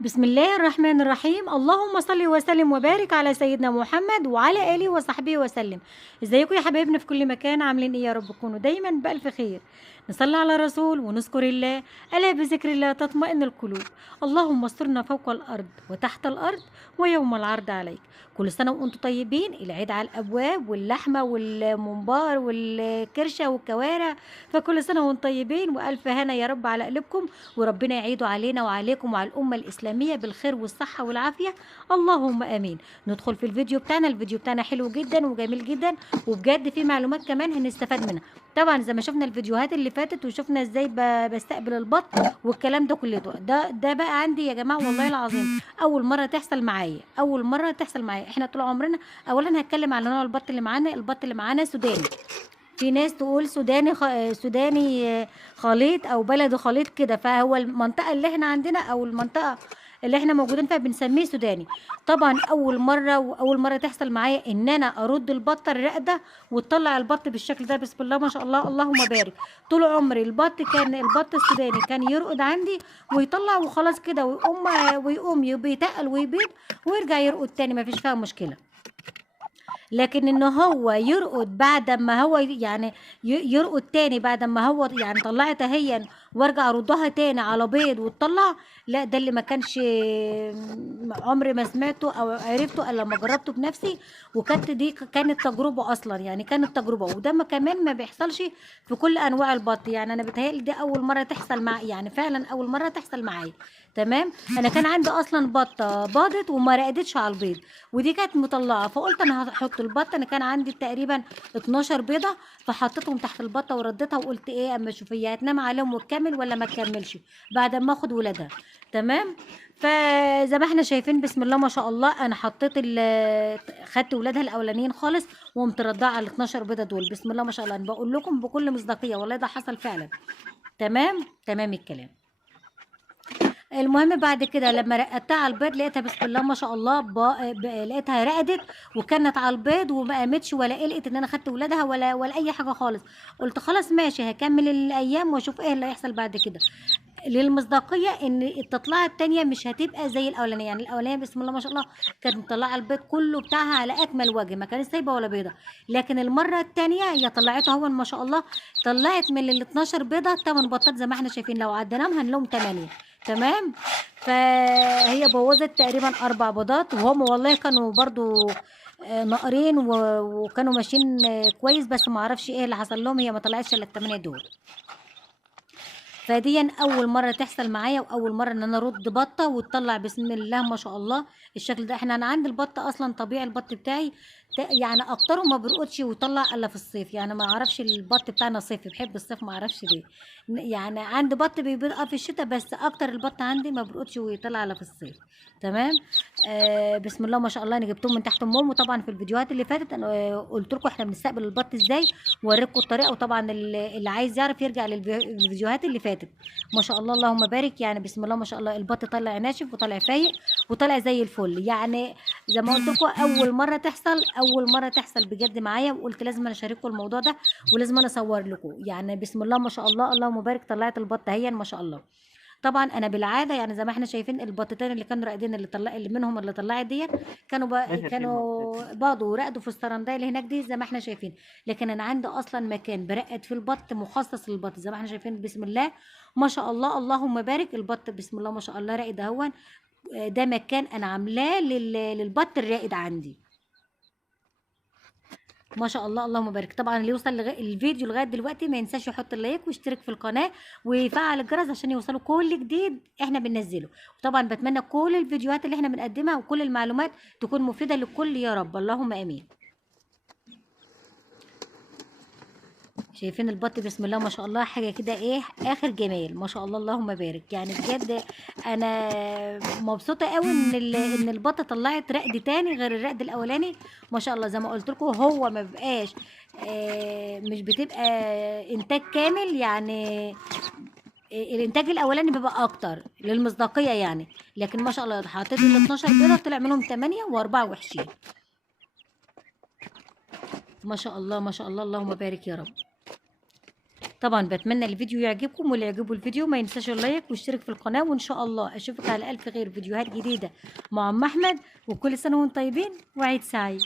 بسم الله الرحمن الرحيم. اللهم صل وسلم وبارك على سيدنا محمد وعلى آله وصحبه وسلم. ازيكم يا حبايبنا في كل مكان؟ عاملين ايه يا رب؟ تكونوا دايما بألف خير. نصلي على رسول ونذكر الله، ألا بذكر الله تطمئن القلوب. اللهم استرنا فوق الأرض وتحت الأرض ويوم العرض عليك. كل سنة وانتم طيبين، العيد على الأبواب واللحمة والممبار والكرشة والكوارع، فكل سنة وانتم طيبين وألف هنا يا رب على قلوبكم، وربنا يعيده علينا وعليكم وعلى الأمة الإسلامية بالخير والصحة والعافية، اللهم آمين. ندخل في الفيديو بتاعنا. الفيديو بتاعنا حلو جدا وجميل جدا، وبجد فيه معلومات كمان هنستفاد منها. طبعا زي ما شفنا الفيديوهات اللي فاتت وشفنا ازاي بستقبل البط والكلام ده كله، ده بقى عندي يا جماعة والله العظيم أول مرة تحصل معايا، أول مرة تحصل معايا. احنا طول عمرنا، أولا هتكلم على نوع البط اللي معانا. البط اللي معانا سوداني. في ناس تقول سوداني خليط او بلدي خليط كده، فهو المنطقه اللي احنا عندنا او المنطقه اللي احنا موجودين فيها بنسميه سوداني. طبعا اول مره تحصل معايا ان انا ارد البطه الرقده وتطلع البط بالشكل ده. بسم الله ما شاء الله اللهم بارك. طول عمري البط السوداني كان يرقد عندي ويطلع وخلاص كده، ويقوم بيتقل ويبيض ويرجع يرقد تاني، ما فيش فيها مشكله. لكن ان هو يرقد بعد ما هو يعني يرقد تاني بعد ما هو يعني طلعت اهيا، وارجع اردها تاني على بيض وتطلع، لا ده اللي ما كانش عمري ما سمعته او عرفته الا لما جربته بنفسي. كانت تجربه اصلا، يعني كانت تجربه، وده ما كمان ما بيحصلش في كل انواع البط. يعني انا بتهيألي دي اول مره تحصل مع، يعني فعلا اول مره تحصل معايا. تمام. انا كان عندي اصلا بطه باضت وما رقدتش على البيض، ودي كانت مطلعه، فقلت انا هحط البطه. انا كان عندي تقريبا 12 بيضه، فحطيتهم تحت البطه ورديتها وقلت ايه اما اشوف هي هتنام عليهم وتكمل ولا ما تكملش بعد ما اخد ولادها. تمام. فزي ما احنا شايفين بسم الله ما شاء الله، انا خدت ولادها الاولانيين خالص وقمت رداها على ال 12 بيضه دول. بسم الله ما شاء الله، انا بقول لكم بكل مصداقيه والله ده حصل فعلا. تمام تمام الكلام. المهم بعد كده لما رقدتها على البيض لقيتها بسم الله ما شاء الله لقيتها رقدت وكانت على البيض وما قامتش ولا قلقت ان انا خدت ولادها ولا اي حاجه خالص. قلت خلاص ماشي، هكمل الايام واشوف ايه اللي هيحصل بعد كده. للمصداقيه ان التطلعه التانيه مش هتبقى زي الاولانيه. يعني الاولانيه بسم الله ما شاء الله كانت مطلعه البيض كله بتاعها على اكمل وجه، ما كانت سايبه ولا بيضه. لكن المره التانيه هي طلعته هون ما شاء الله، طلعت من ال 12 بيضه 8 بطات زي ما احنا شايفين، لو عديناهم هنلاقيهم 8. تمام. فهي بوظت تقريبا 4 بيضات، وهم والله كانوا برضو ناقرين وكانوا ماشيين كويس، بس ما اعرفش ايه اللي حصل لهم، هي ما طلعتش الا ال8 دول. فديا اول مره تحصل معايا، واول مره ان انا ارد بطه وتطلع بسم الله ما شاء الله الشكل ده. انا عندي البط اصلا طبيعي، البط بتاعي يعني اكتره ما بيرقدش ويطلع الا في الصيف. يعني ما اعرفش البط بتاعنا صيفي، بحب الصيف ما اعرفش ليه. يعني عندي بط بيبيض في الشتاء، بس اكتر البط عندي ما بيرقدش ويطلع الا في الصيف. تمام. بسم الله ما شاء الله، انا جبتهم من تحت امهم. وطبعا في الفيديوهات اللي فاتت انا قلت لكم احنا بنستقبل البط ازاي، ووريكم الطريقه. وطبعا اللي عايز يعرف يرجع للفيديوهات اللي فاتت. ما شاء الله اللهم بارك. يعني بسم الله ما شاء الله البط طلع ناشف وطلع فايق وطلع زي الفل. يعني زي ما قلت لكم اول مره تحصل بجد معايا، وقلت لازم انا اشارككم الموضوع ده ولازم انا اصور لكم. يعني بسم الله ما شاء الله اللهم بارك، طلعت البط هي ما شاء الله. طبعا انا بالعاده يعني زي ما احنا شايفين البطتين اللي كانوا راقدين، اللي منهم اللي طلعت ديت كانوا باضوا ورقدوا في السرندايه اللي هناك دي زي ما احنا شايفين. لكن انا عندي اصلا مكان برقد في البط مخصص للبط زي ما احنا شايفين بسم الله ما شاء الله اللهم بارك. البط بسم الله ما شاء الله راقد اهون. ده مكان انا عاملاه للبط الراقد عندي. ما شاء الله اللهم بارك. طبعا اللي يوصل الفيديو لغايه دلوقتي ما ينساش يحط اللايك ويشترك في القناه ويفعل الجرس عشان يوصلوا كل جديد احنا بننزله. وطبعا بتمنى كل الفيديوهات اللي احنا بنقدمها وكل المعلومات تكون مفيده للكل يا رب، اللهم امين. شايفين البط بسم الله ما شاء الله حاجه كده ايه اخر جمال ما شاء الله اللهم بارك. يعني بجد انا مبسوطه قوي ان البطه طلعت رقد تاني غير الرقد الاولاني. ما شاء الله زي ما قلت لكم هو ما بيبقاش مش بتبقى انتاج كامل. يعني الانتاج الاولاني بيبقى اكتر للمصداقيه يعني. لكن ما شاء الله حطيت ال 12 بيضه طلع منهم 8 و4 وحشين. ما شاء الله ما شاء الله اللهم بارك يا رب. طبعا بتمنى الفيديو يعجبكم، واللي يعجبه الفيديو ما ينساش اللايك واشترك في القناه، وان شاء الله اشوفك على الف خير فيديوهات جديده مع ام احمد، وكل سنه وانتم طيبين وعيد سعيد.